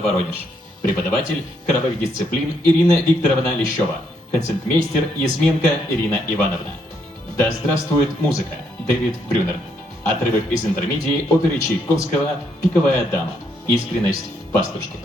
Воронеж. Преподаватель хоровых дисциплин Ирина Викторовна Лещева. Концертмейстер Язменко Ирина Ивановна. Да здравствует музыка. Дэвид Брюнер. Отрывок из интермедии оперы Чайковского «Пиковая дама». Искренность пастушки.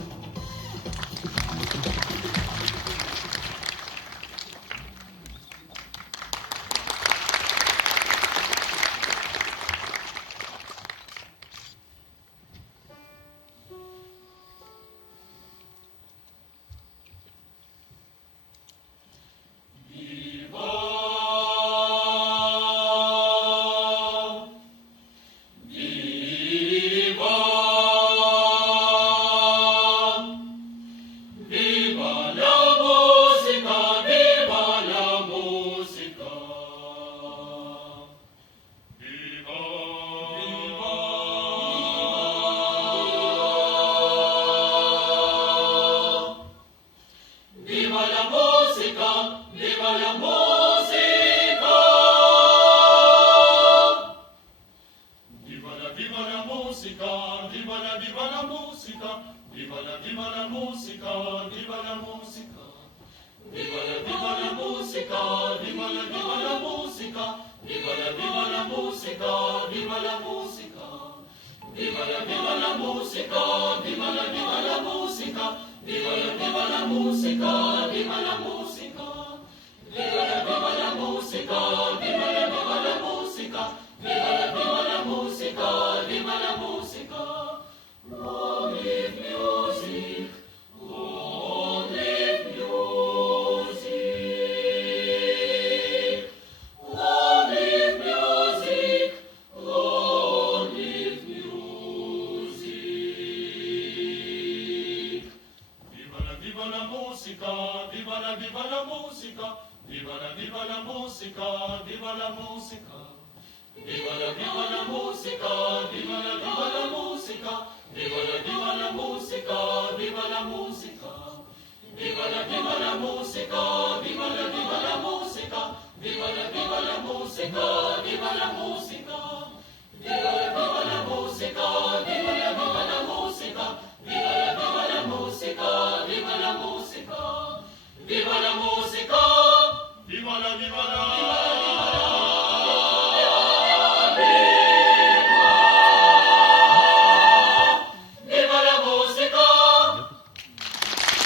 Viva la musica,